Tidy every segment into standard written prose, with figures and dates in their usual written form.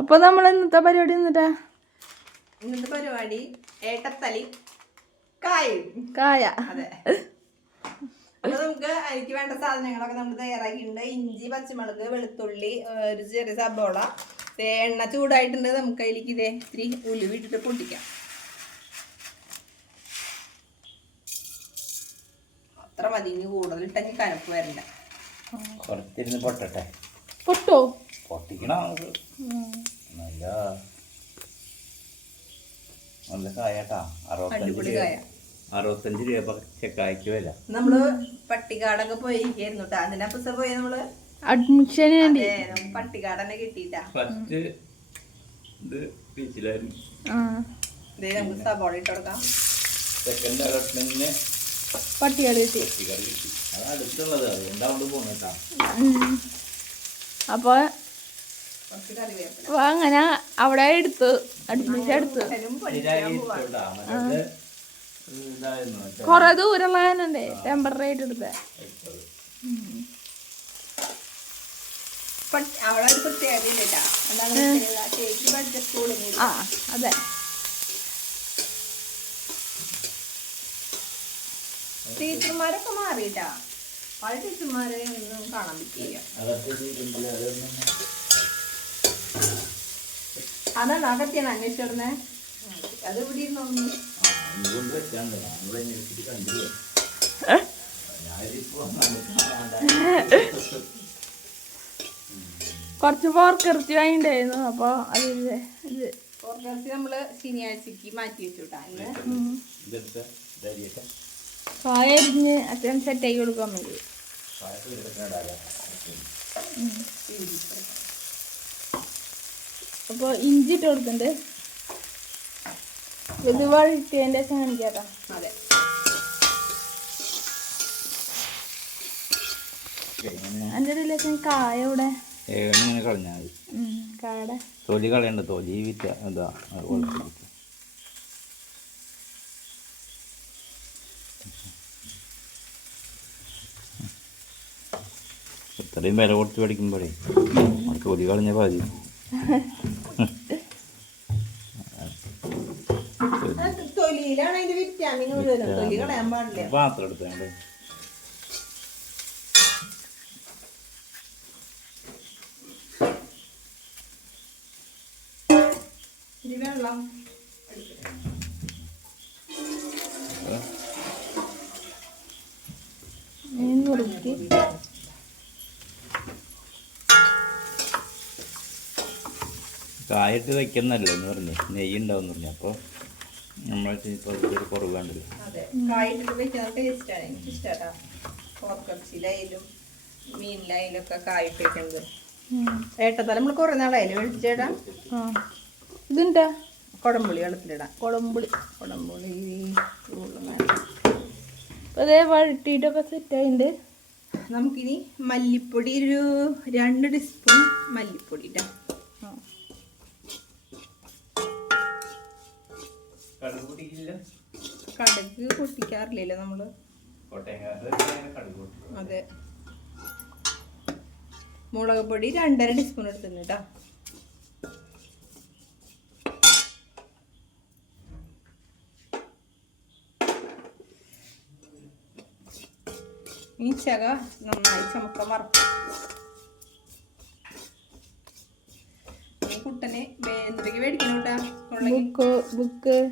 അപ്പൊ നമ്മൾ ഇന്നത്തെ പരിപാടി എന്നിട്ടാ ഇന്നത്തെ പരിപാടി ഏട്ടത്തലി കായ. അതെ. അപ്പൊ നമുക്ക് അതിലേക്ക് വേണ്ട സാധനങ്ങളൊക്കെ നമ്മൾ തയ്യാറാക്കിയിട്ടുണ്ട്. ഇഞ്ചി, പച്ചമുളക്, വെളുത്തുള്ളി, ഒരു ചെറിയ സബോള. എണ്ണ ചൂടായിട്ടുണ്ട്. നമുക്ക് അതിലേക്ക് ഇത്തിരി ഉലുവ ഇട്ടിട്ട് പൊട്ടിക്കാം. അത്ര മതി, ഇനി കൂടുതൽ ഇട്ടെങ്കിൽ കനപ്പ് വരണ്ട. പൊട്ടോ പൊട്ടിക്കണം. നല്ല നല്ല കായട്ടാ. 65 രൂപ കായ്ക്ക് വില. നമ്മള് പട്ടിക്കാടൊക്കെ പോയിരിക്കായിരുന്നു കേട്ടോ. അതിനപ്പുറത്ത് പോയി നമ്മള് അഡ്മിഷന് വേണ്ടി പട്ടിക്കാടനെ കിട്ടിട്ടാ. ഫസ്റ്റ് ഇത് ബീച്ചിലായിരുന്നു. നമുക്ക് സബോള ഇട്ട് കൊടുക്കാം. സെക്കൻഡ് അലോട്ട്മെന്റിന് പട്ടിക്കാട് കിട്ടി. അത് അടുത്തുള്ളത്, അതുകൊണ്ടാണ് പോണേട്ടാ. അപ്പൊ അങ്ങനെ അവിടെ എടുത്തു അഡ്മിഷൻ എടുത്തു. കൊറേ ദൂരമുള്ളതന്നെ ടെമ്പററി ആയിട്ട് എടുത്ത. അവിടെ ഒരു പ്രത്യേകത. ആ അതെ. ടീച്ചർമാരൊക്കെ മാറിയിട്ടാ. പല ടീച്ചർമാരെ ഒന്നും കാണാൻ പറ്റില്ല. അതാണ് അകത്തെയാണ് അന്വേഷിച്ചിരുന്നേ. അത് ഇവിടെ ഇരുന്നു. കുറച്ച് പോർക്കിറച്ചി വാങ്ങിണ്ടായിരുന്നു. അപ്പൊ അതില് പോർക്കിറച്ചി നമ്മള് ശനിയാഴ്ചക്ക് മാറ്റി വെച്ചുട്ടാ. കായ അരിഞ്ഞ് അച്ഛൻ സെറ്റാക്കി കൊടുക്കാൻ വേണ്ടി. അപ്പൊ ഇഞ്ചി ഇട്ട് കൊടുക്കുന്നുണ്ട്. ഇത് വഴറ്റിയതിൻ്റെ ശേഷം കാണിക്കാട്ടോ. അതെ. എൻ്റെ ഇടയിലേക്ക് കായ ഇവിടെ ഇങ്ങനെ കളഞ്ഞാൽ മതി. കായുടെ തൊലി കളയണ്ട. തൊലി വിറ്റ എന്താ ഇത്രയും വില കൊടുത്ത് മേടിക്കുമ്പോഴേ തൊലി കളഞ്ഞ പാതി. തൊലിയിലാണ് അതിന്റെ വിറ്റാമിൻ മുഴുവൻ. തൊലി കളയാൻ പാടില്ല. പാത്രം എടുത്താണ്ട് വെള്ളം നുറുക്കി കായിട്ട് വയ്ക്കുന്നല്ലോ എന്ന് പറഞ്ഞു. നെയ്യ് ഉണ്ടാവും പറഞ്ഞു. അപ്പോൾ നമ്മൾ ഇപ്പോൾ ഒരു കുറവ് വേണ്ടല്ലോ. അതെ, കായിട്ട് വെക്കുന്ന ടേസ്റ്റാണ്. എനിക്ക് ഇഷ്ടാട്ടാ. പോർക്കിറച്ചിയിലായാലും മീനിലായാലും ഒക്കെ കായിട്ട് വെക്കുന്നത്. ഏട്ടത്തല നമ്മൾ കുറെ നാളായാലും വെളിച്ചേടാ. ഇതെന്താ കുടംപുളി വെള്ളത്തിലിടാം. കുടംപുളി ഉള്ളും അതേ വഴറ്റിയിട്ടൊക്കെ സെറ്റായിട്ടുണ്ട്. നമുക്കിനി മല്ലിപ്പൊടി ഒരു 2 ടീസ്പൂൺ മല്ലിപ്പൊടി ഇട്ടാ. കടുക് പൊട്ടിക്കാറില്ലല്ലോ നമ്മള്. അതെ. മുളക് പൊടി 2.5 ടീസ്പൂൺ എടുത്തിട്ടുണ്ട് കേട്ടോ. ഈ ചക നന്നായി ചമക്ക വറുക്കും. ഈ കുട്ടനെ എന്തൊക്കെ മേടിക്കണം കേട്ടാ.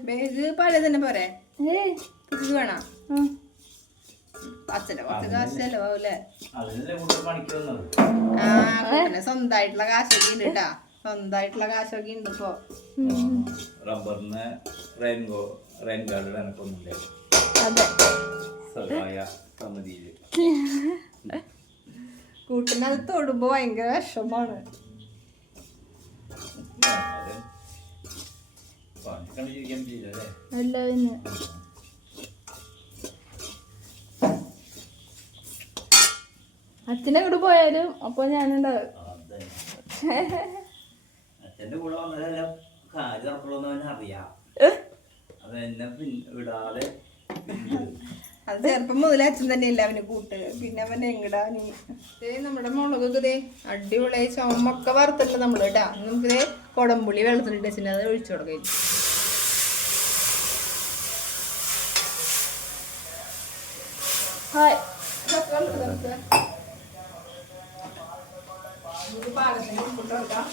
ബാഗ് പഴയ തന്നെ പോരെ. പുതിയത് വേണം. അച്ഛനെ കുറച്ച് കാശ് ചെലവാവൂലേ. സ്വന്തമായിട്ടുള്ള കാശൊക്കെ ഉണ്ട് കേട്ടാ. സ്വന്തമായിട്ടുള്ള കാശൊക്കെ ഉണ്ട് ഇപ്പൊ. റബ്ബറിന് റെയിൻ ഗാർഡ് എനക്കൊന്നുമില്ല. കൂട്ടിനത് തൊടുമ്പോ ഭയങ്കര വിഷമാണ്. അച്ഛനെ കൂടെ പോയാലും അപ്പൊ ഞാനുണ്ടാവും. അച്ഛൻ്റെ കൂടെ വന്നാലും കാര്യം ഉറപ്പുള്ളതെന്ന് അറിയാം. അതെന്നെ വിടാതെ അത് ചെറുപ്പം മുതലേ അച്ഛൻ തന്നെയല്ല അവന് കൂട്ട്. പിന്നെ അവൻ എങ്ങടാ നമ്മുടെ മുളകൊക്കെ ഇതേ അടിപൊളിയായി ചുമൊക്കെ വറുത്തിട്ടുണ്ട് നമ്മൾ കേട്ടാ. നമുക്കിതേ കുടംപുളി വെള്ളത്തിലിട്ട് വെച്ചിട്ട് അത് ഒഴിച്ചു കൊടുക്കും. പാകത്തിന് ഉപ്പിട്ട് കൊടുക്കാം.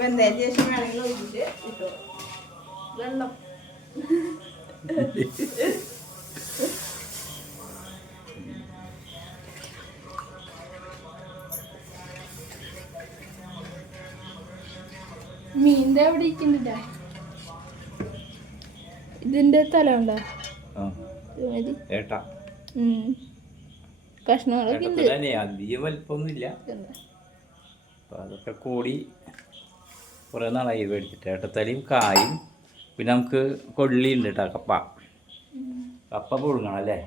വെന്തതിന് ശേഷം വേണമെങ്കിൽ ഒഴിച്ചിട്ട് ഇട്ടു വെള്ളം. മീൻ്റെ എവിടെ ഇരിക്കുന്നില്ല, ഇതിന്റെ തല ഉണ്ടോ കഷ്ണങ്ങളൊക്കെ ഉണ്ട്. അധികം വലിപ്പമൊന്നുമില്ല. അപ്പൊ അതൊക്കെ കൂടി കുറേ നാളായി മേടിച്ചിട്ട്. ഏട്ടത്തലയും കായും പിന്നെ നമുക്ക് കൊള്ളി ഉണ്ട് കേട്ടോ, കപ്പ പുഴുങ്ങണം അല്ലേ?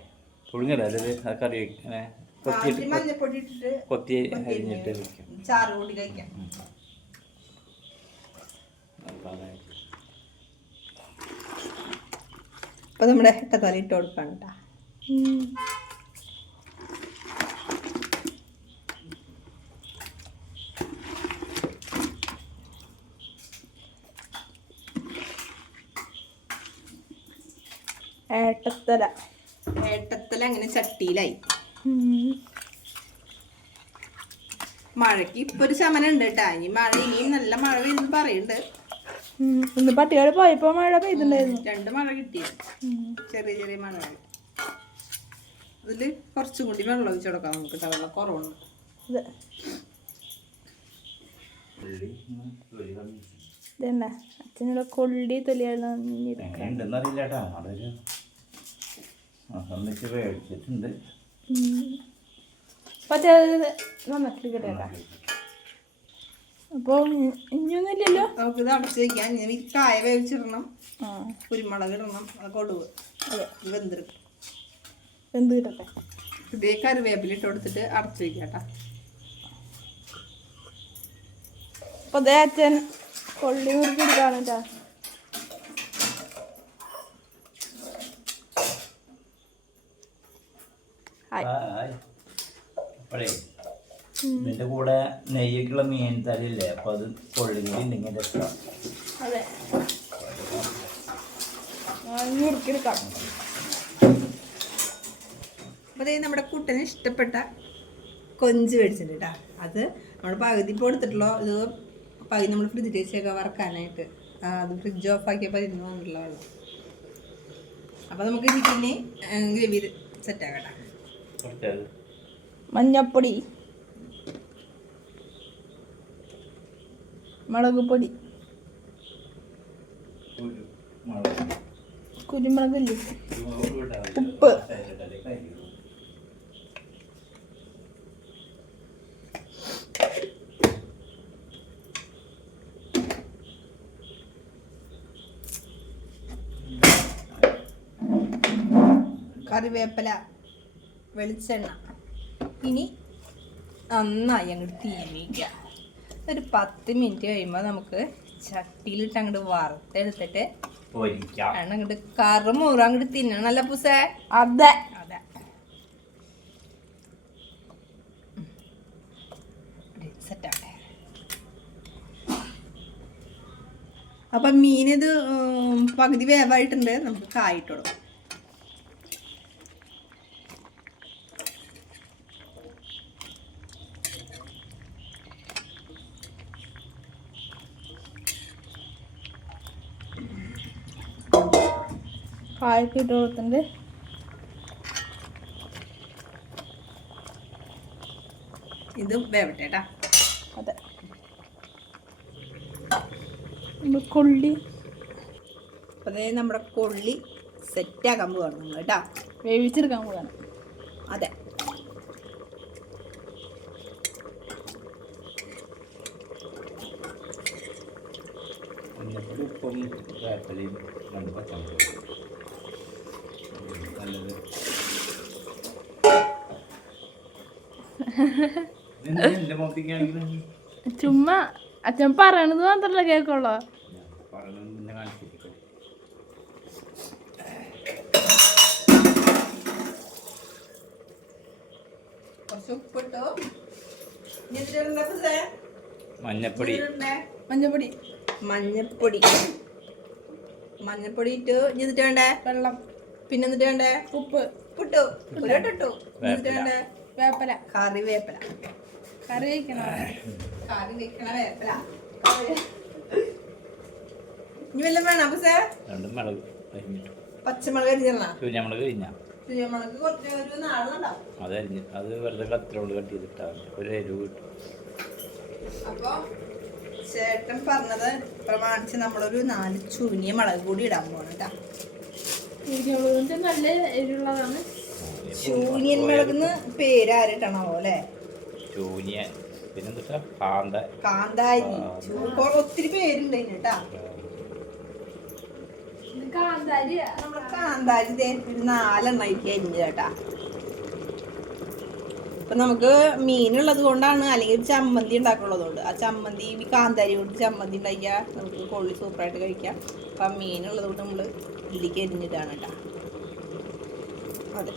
പുഴുങ്ങല്ലേ അത് കറി ഇങ്ങനെ കൊത്തി അരിഞ്ഞിട്ട് വെക്കാം. ചാറ് കൂടി കഴിക്കാം. അപ്പൊ നമ്മുടെ ഏട്ടത്തല ഇട്ട് കൊടുക്കണം കേട്ടോ. ഏട്ടത്തല അങ്ങനെ ചട്ടിയിലായി. മഴക്ക് ഇപ്പൊ ഒരു ശമനം ഉണ്ട് കേട്ടാ. ഇനി മഴ ഇനിയും നല്ല മഴ പെയ്യുന്നു പറയുന്നുണ്ട്. ഇന്ന് പട്ടികാട് പോയപ്പോ മഴ പെയ്തിട്ടുണ്ടായിരുന്നു. 2 മഴ കിട്ടിയ ചെറിയ ചെറിയ മഴകൾ. അതില് കുറച്ചും കൂടി വെള്ളം ഒഴിച്ചു കൊടുക്കാം നമുക്ക്. വെള്ളം കുറവുണ്ട്. അച്ഛനോട് കൊള്ളി തൊലിയാണ് മേടിച്ചിട്ടുണ്ട്. അപ്പൊ ഇനിയൊന്നുമില്ലല്ലോ. നമുക്ക് ഇത് അടച്ചു വെക്കാം. ഇനി കായ വേവിച്ചിടണം, കുരുമുളക് ഇടണം, കൊടുവ് വെന്ത് കിട്ടട്ടെ. ഇതേ കറിവേപ്പില ഇട്ട് കൊടുത്തിട്ട് അടച്ചു വെക്കാം കേട്ടോ. അപ്പൊ അതേ അച്ഛൻ കൊള്ളി മുറിച്ചെടുക്കാണ് കേട്ടാ. അപ്പോഴേ ഇതിൻ്റെ കൂടെ നെയ്യൊക്കെയുള്ള മീൻ തലയില്ലേ, അപ്പൊ അത് കൊള്ളി കൂടി ഉണ്ടെങ്കിൽ രസമാണ്. അതെ, മുറുക്കിയെടുക്കാം. അപ്പോൾ നമ്മുടെ കൂട്ടന് ഇഷ്ടപ്പെട്ട കൊഞ്ച് മേടിച്ചിട്ടുണ്ട് കേട്ടോ. അത് നമ്മൾ പകുതി ഇപ്പോൾ എടുത്തിട്ടുള്ളൂ. ഇത് പകുതി നമ്മൾ ഫ്രിഡ്ജിൽ വെച്ചേക്കാം വറക്കാനായിട്ട്. അത് ഫ്രിഡ്ജ് ഓഫ് ആക്കിയപ്പോൾ ഇരുന്ന് വന്നിട്ടുള്ള വെള്ളം. അപ്പോൾ നമുക്ക് ഇതിന് ഗ്രേവി സെറ്റാക്കാം കേട്ടോ. മഞ്ഞപ്പൊടി, മുളക് പൊടി, കുരുമുളകില്ലേ, ഉപ്പ്, കറിവേപ്പില, വെളിച്ചെണ്ണ. ഇനി നന്നായി അങ്ങോട്ട് തീമിക്കുക. ഒരു 10 മിനിറ്റ് കഴിയുമ്പോൾ നമുക്ക് ചട്ടിയിലിട്ട് അങ്ങോട്ട് വറുത്തെടുത്തിട്ട് അങ്ങോട്ട് കറുമുറ അങ്ങോട്ട് തിന്നണല്ലോ പൂസേ. അതെ അതെ, സെറ്റാട്ടെ. അപ്പം മീനിത് പകുതി വേവായിട്ടുണ്ട്. നമുക്ക് കായിട്ട് കൊടുക്കാം. കായൊക്കെ ഇട്ട് കൊടുത്തിട്ടുണ്ട്. ഇതും വേവട്ടെ കേട്ടാ. അതെ, കൊള്ളി. അതേ നമ്മുടെ കൊള്ളി സെറ്റാക്കാൻ പോവാണ് നമ്മൾ കേട്ടാ. വേവിച്ചെടുക്കാൻ പോവാണ്. അതെ, ഉപ്പും വേപ്പലയും 2 പച്ചമുളക് നല്ലത്. എന്റെ മുഖത്തേക്കാണെങ്കിലും ചുമ്മാ അച്ഛൻ പറയണത് മാത്രല്ല കേൾക്കുള്ളൂ. പിന്നെ കാണിച്ചിരിക്കും. കുറച്ച് കുറച്ച് ഉപ്പിട്ടു. ഇനി ഇതിലിടണ്ടേ അപ്പൂസേ? മഞ്ഞപ്പൊടി. ഇതിലിടണ്ടേ? മഞ്ഞപ്പൊടി, മഞ്ഞപ്പൊടി ഇട്ടു. ഇനി എന്നിട്ട് വേണ്ടേ? വെള്ളം, പിന്നെ എന്നിട്ട് വേണ്ടേ? ഉപ്പ്, ഉപ്പിട്ടു. ഉരുട്ടിട്ടു. എന്നിട്ട് വേണ്ടേ? വേപ്പില. കറിവേപ്പില. കറി വയ്ക്കണം. കറി വെക്കണ വേപ്പില. ഇനി വല്ലതും വേണം അപ്പൂസേ? 2 മുളക് അരിഞ്ഞിട്ടു. പച്ചമുളക് അരിഞ്ഞിടണ? ചുവന്നമുളക് കഴിഞ്ഞാൽ ചുവമുളക് കുറച്ച് ഒരു നാളെണ്ണുണ്ടാവും. അത് അരിഞ്ഞ് അത് വെറുതെ കത്തിലോണ്ട് കട്ട് ചെയ്തിട്ടാൽ ഒരു എരിവ് കിട്ടും. അപ്പൊ ചേട്ടൻ പറഞ്ഞത് പ്രമാണിച്ച് നമ്മളൊരു 4 ചുവന്നിയ മുളക് കൂടി ഇടാൻ പോകണം കേട്ടാ. ഇരുമുളകിന്റെ നല്ല എരിവുള്ളതാണ്. ചൂനിയൻ മുളകെന്ന് പേര് ആരിട്ടണോ അല്ലേ? ചൂനിയൻ. പിന്നെന്താ കാന്താരി. ഒത്തിരി പേരുണ്ട് കേട്ടാ. നമ്മള് കാന്താരി ഒരു 4 എണ്ണയ്ക്ക് അരിഞ്ഞ് കേട്ടാ. ഇപ്പൊ നമുക്ക് മീനുള്ളത് കൊണ്ടാണ്, അല്ലെങ്കിൽ ഒരു ചമ്മന്തി ഉണ്ടാക്കുള്ളത് കൊണ്ട്. ആ ചമ്മന്തി കാന്താരി കൊണ്ട് ചമ്മന്തി ഉണ്ടാക്കിയാൽ നമുക്ക് കൊള്ളി സൂപ്പറായിട്ട് കഴിക്കാം. അപ്പൊ ആ മീനുള്ളത് കൊണ്ട് നമ്മള് ഇതിലേക്ക് അരിഞ്ഞിട്ടാണ് കേട്ടാ. അതെ.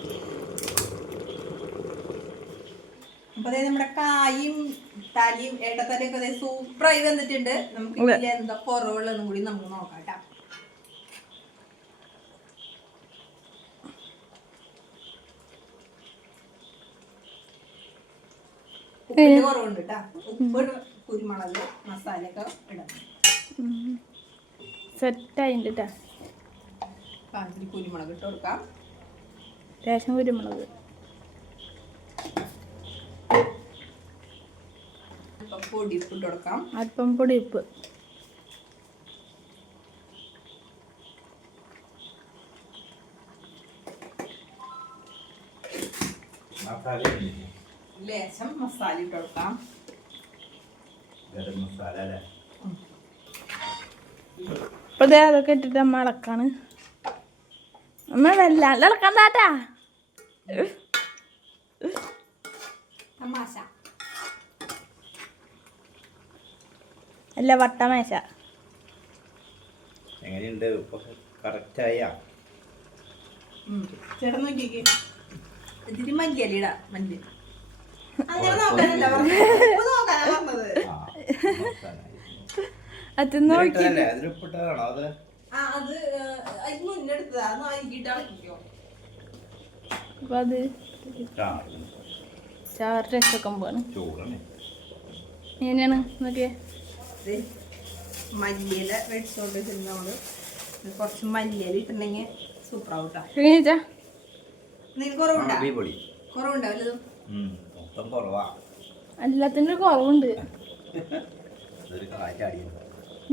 അപ്പൊ അതായത് നമ്മുടെ കായും തലയും ഏട്ടത്തലയൊക്കെ അതായത് സൂപ്പറായി വന്നിട്ടുണ്ട്. നമുക്ക് ഇതിൽ എന്താ കുറവുള്ളതും കൂടി നമുക്ക് നോക്കാം കേട്ടാ. ഉപ്പിന്റെ കുറവുണ്ട് കേട്ടാ. ഉപ്പ്, കുരുമുളക്, മസാലയൊക്കെ ഇടാം. സെറ്റായിട്ടുണ്ട് കേട്ടാ. പാകത്തിന് കുരുമുളക് ഇട്ട് കൊടുക്കാം. രേഷൻ കുരുമുളക്, പൊടി ഉപ്പ് ഇട്ട് കൊടുക്കാം. അല്പം പൊടി ഉപ്പ്, ലേശം മസാല ഇട്ട് കൊടുക്കാം. ഇപ്പൊ അതൊക്കെ ഇട്ടിട്ട് അമ്മ ഇളക്കാണ്. അമ്മ വല്ലാണ്ട് ഇളക്കണ്ടാട്ടാ. തമാശ. അല്ല വട്ടമേശ. എങ്ങനെയുണ്ട്? കറക്റ്റായ ചേട്ടൻ നോക്കിക്കേ. ഇതിന് മല്ലിയല്ല ഇടാ. മല്ലി അങ്ങനെ നോക്കാനല്ല പറഞ്ഞത്. ഉപ്പ് നോക്കാനാ പറഞ്ഞത്. അത് നോക്കി ആ അത് അതിന് മുന്നെടുത്തതാ. ഒന്ന് അരിക്കിട്ട് ഇളക്കിക്കോ. അപ്പൊ അത് ചാറ് രസമൊക്കെ പോണ്. എങ്ങനെയാണ് നോക്കിയേ? മല്ലിയില വെടിച്ചോണ്ട് നമ്മള് കുറച്ച് മല്ലിയില ഇട്ടുണ്ടെങ്കിൽ സൂപ്പറാവും കേട്ടോ. എങ്ങനെയാ? നിനക്ക് കുറവുണ്ടോ? കുറവുണ്ടോ വല്ലതും? എല്ലാത്തിനും കുറവുണ്ട്.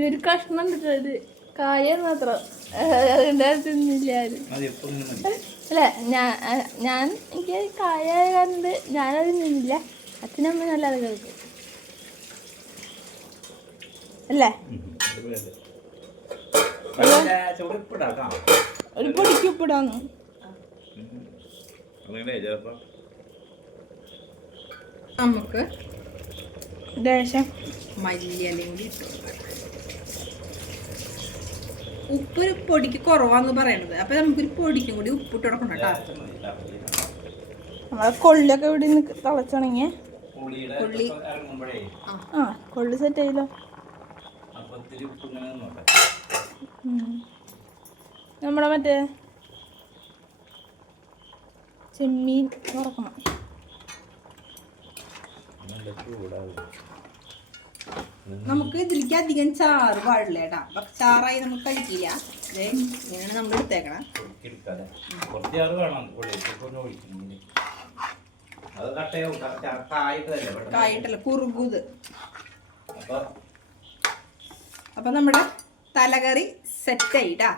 ഒരു കഷ്ണം കിട്ടത് കായ മാത്രം തിന്നില്ല ആരും. അല്ല ഞാൻ എനിക്ക് കായ കണ്ട് ഞാനത് തിന്നില്ല. അച്ഛനമ്മ നല്ലത് കഴിക്കും അല്ലേ? ഒരു പൊടിക്ക് ഉപ്പിടാന്ന്. നമുക്ക് ദേശം മല്ലിയിലയും കൂടി ഇട്ടു. ഉപ്പ് പൊടിക്ക് കുറവാന്ന് പറയണത്. അപ്പൊ നമുക്കൊരു പൊടിക്കും കൂടി ഉപ്പിട്ട് കൊടുക്കണം കേട്ടോ. നമ്മളെ കൊള്ളിയൊക്കെ ഇവിടെ തിളച്ചണങ്ങിയ കൊള്ളി ആ കൊള്ളി സെറ്റ് ആയില്ലോ. നമ്മുടെ മറ്റേ ചെമ്മീൻ വറക്കണം. നമുക്ക് ഇതിലേക്ക് അധികം ചാറ് പാടില്ല കേട്ടാ. അപ്പൊ ചാറായി നമുക്ക് കഴിക്കില്ല. ഇങ്ങനെയാണ് നമ്മൾ എടുത്തേക്കണം. കായിട്ടല്ല കുറുകുത്. അപ്പൊ നമ്മുടെ തലകറി സെറ്റായിട്ടാ.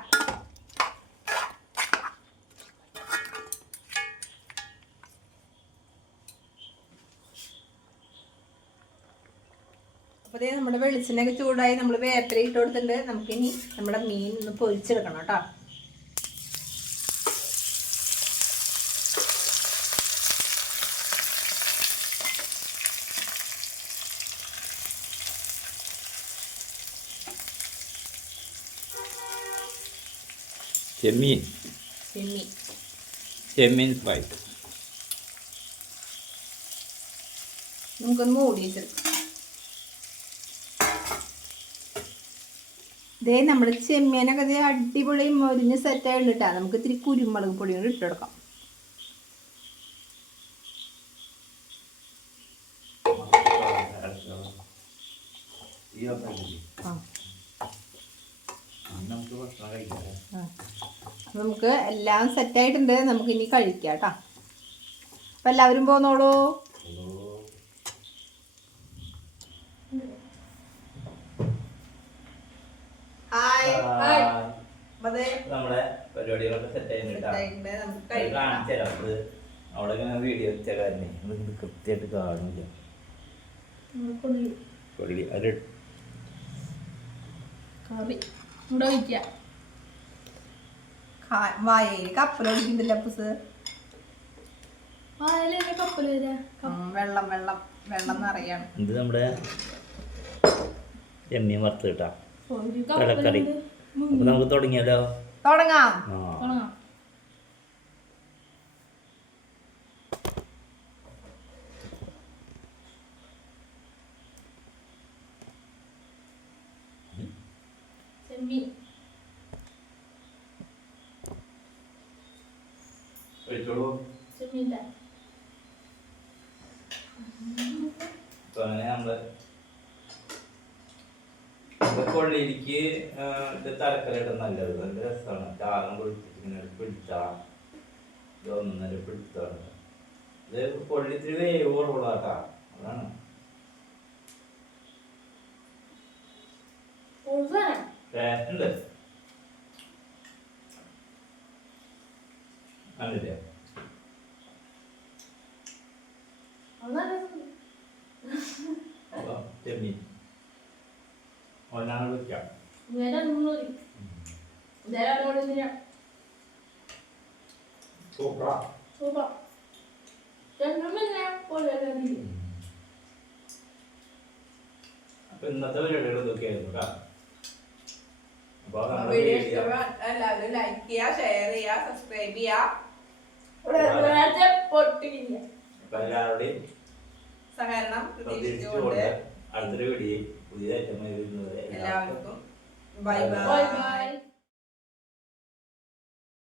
അപ്പോൾ നമ്മുടെ വെളിച്ചെണ്ണയൊക്കെ ചൂടായി നമ്മൾ വേപ്പില ഇട്ട് കൊടുത്തിട്ടുണ്ട്. നമുക്കിനി നമ്മുടെ മീൻ ഒന്ന് പൊരിച്ചെടുക്കണം കേട്ടോ. ചെമ്മീൻ ഫ്രൈ. നമുക്കൊന്ന് മൂടി വെച്ചെടുക്കാം. ഇതേ നമ്മുടെ ചെമ്മീനൊക്കെ ഇത് അടിപൊളി മൊരിഞ്ഞ് സെറ്റായിട്ട് ഇട്ടാ നമുക്ക് ഇത്തിരി കുരുമുളക് പൊടി കൊണ്ട് ഇട്ടെടുക്കാം. നമുക്ക് എല്ലാം സെറ്റായിട്ടുണ്ട്. നമുക്ക് ഇനി കഴിക്കാം കേട്ടോ. അപ്പം എല്ലാവരും പോന്നോളൂ. നമ്മുടെ പരിപാടികളൊക്കെ സെറ്റ് ആയിട്ട് അവിടെ വീഡിയോ വെച്ച കാരണം കൃത്യമായിട്ട് കാണില്ല. കൊള്ളി അത് കറി ഇവിടെ വയ്ക്കാം. വായയിൽ കപ്പലൊടിക്കുന്നില്ല അപ്പൂസ്. കപ്പൽ വെള്ളം വെള്ളം വെള്ളം നിറയാണ്. ഇത് നമ്മുടെ ചെമ്മീൻ വറുത്ത് കിട്ടാ കടക്കറി. അപ്പൊ നമുക്ക് തുടങ്ങിയാലോ? തുടങ്ങാം. അങ്ങനെ നമ്മള് കൊള്ളിക്ക് ഇത് തലക്കറിയിട്ട് നല്ലത്. നല്ല രസമാണ്. ചാറും പൊളിച്ചിട്ട് ഇങ്ങനെ പിടിച്ചാ ഇതൊന്നര പിടുത്താണ്. ഇത് കൊള്ളി ഇത്തിരി വേവ് കുറവുള്ളതാട്ടാ. അതാണ് ടേസ്റ്റ് ഉണ്ട്. കണ്ടില്ലേ? ചെമ്മീൻ ഒന്നാണ് വിളിക്കാം. സൂപ്പറാ. അപ്പൊ ഇന്നത്തെ പരിപാടികൾ ഇതൊക്കെയായിരുന്നു കേട്ടോ. വീഡിയോ ഇഷ്ടപ്പെട്ടാൽ എല്ലാവരും ലൈക്ക് ചെയ്യുക, ഷെയർ ചെയ്യുക, സബ്സ്ക്രൈബ് ചെയ്യുക. എല്ലാവരുടെയും സഹകരണം പ്രതീക്ഷിച്ചുകൊണ്ട് അടുത്തൊരു വീഡിയോ പുതിയ ഐറ്റം എല്ലാവർക്കും ബൈ ബൈ.